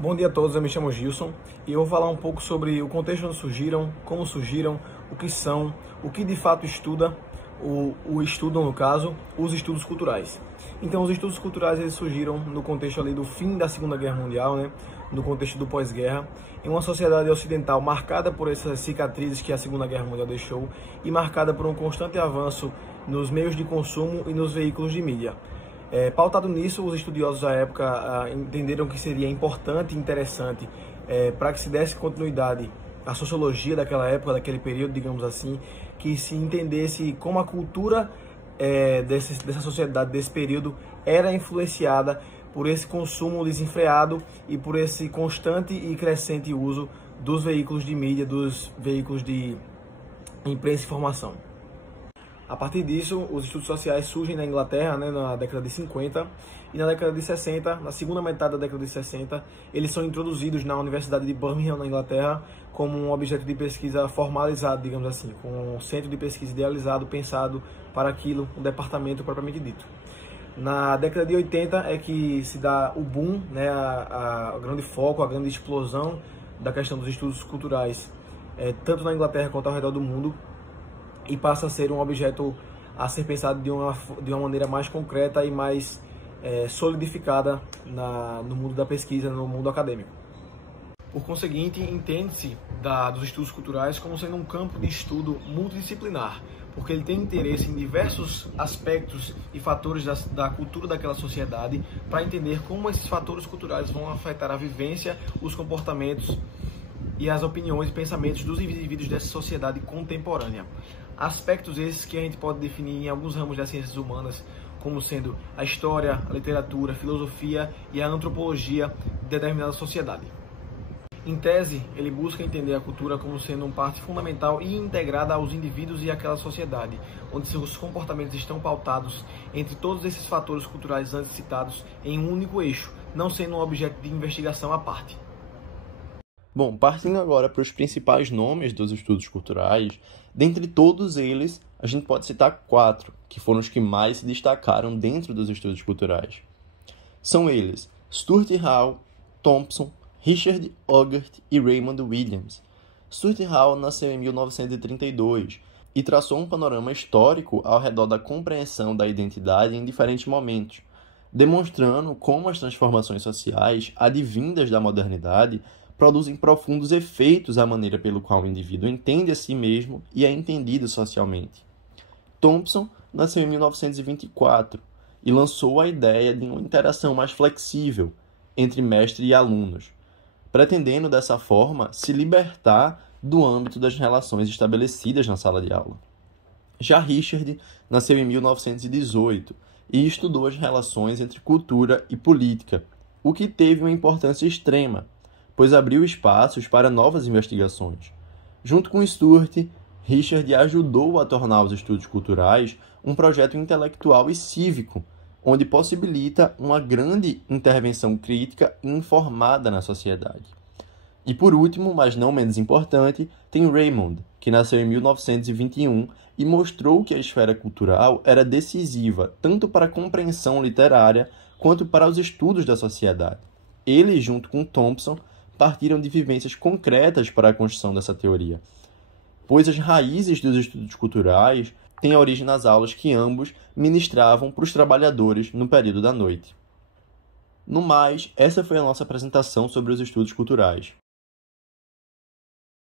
Bom dia a todos, eu me chamo Gilson e eu vou falar um pouco sobre o contexto onde surgiram, como surgiram, o que são, o que de fato estuda, estudam no caso, os estudos culturais. Então os estudos culturais eles surgiram no contexto ali do fim da Segunda Guerra Mundial, no contexto do pós-guerra, em uma sociedade ocidental marcada por essas cicatrizes que a Segunda Guerra Mundial deixou e marcada por um constante avanço nos meios de consumo e nos veículos de mídia. Pautado nisso, os estudiosos da época entenderam que seria importante e interessante para que se desse continuidade à sociologia daquela época, daquele período, digamos assim, que se entendesse como a cultura dessa sociedade, desse período, era influenciada por esse consumo desenfreado e por esse constante e crescente uso dos veículos de mídia, dos veículos de imprensa e informação. A partir disso, os estudos sociais surgem na Inglaterra, na década de 50, e na década de 60, na segunda metade da década de 60, eles são introduzidos na Universidade de Birmingham, na Inglaterra, como um objeto de pesquisa formalizado, digamos assim, com um centro de pesquisa idealizado, pensado para aquilo, um departamento propriamente dito. Na década de 80 é que se dá o boom, o grande foco, a grande explosão da questão dos estudos culturais, tanto na Inglaterra quanto ao redor do mundo, e passa a ser um objeto a ser pensado de uma maneira mais concreta e mais solidificada no mundo da pesquisa, no mundo acadêmico. Por conseguinte, entende-se dos estudos culturais como sendo um campo de estudo multidisciplinar, porque ele tem interesse em diversos aspectos e fatores da cultura daquela sociedade para entender como esses fatores culturais vão afetar a vivência, os comportamentos e as opiniões e pensamentos dos indivíduos dessa sociedade contemporânea. Aspectos esses que a gente pode definir em alguns ramos das ciências humanas como sendo a história, a literatura, a filosofia e a antropologia de determinada sociedade. Em tese, ele busca entender a cultura como sendo uma parte fundamental e integrada aos indivíduos e àquela sociedade, onde seus comportamentos estão pautados entre todos esses fatores culturais antes citados em um único eixo, não sendo um objeto de investigação à parte. Bom, partindo agora para os principais nomes dos estudos culturais, dentre todos eles, a gente pode citar 4, que foram os que mais se destacaram dentro dos estudos culturais. São eles Stuart Hall, Thompson, Richard Hogarth e Raymond Williams. Stuart Hall nasceu em 1932 e traçou um panorama histórico ao redor da compreensão da identidade em diferentes momentos, demonstrando como as transformações sociais advindas da modernidade produzem profundos efeitos à maneira pelo qual o indivíduo entende a si mesmo e é entendido socialmente. Thompson nasceu em 1924 e lançou a ideia de uma interação mais flexível entre mestre e alunos, pretendendo dessa forma se libertar do âmbito das relações estabelecidas na sala de aula. Já Richard nasceu em 1918 e estudou as relações entre cultura e política, o que teve uma importância extrema, pois abriu espaços para novas investigações. Junto com Stuart, Richard ajudou a tornar os estudos culturais um projeto intelectual e cívico, onde possibilita uma grande intervenção crítica e informada na sociedade. E por último, mas não menos importante, tem Raymond, que nasceu em 1921 e mostrou que a esfera cultural era decisiva tanto para a compreensão literária quanto para os estudos da sociedade. Ele, junto com Thompson, partiram de vivências concretas para a construção dessa teoria, pois as raízes dos estudos culturais têm origem nas aulas que ambos ministravam para os trabalhadores no período da noite. No mais, essa foi a nossa apresentação sobre os estudos culturais.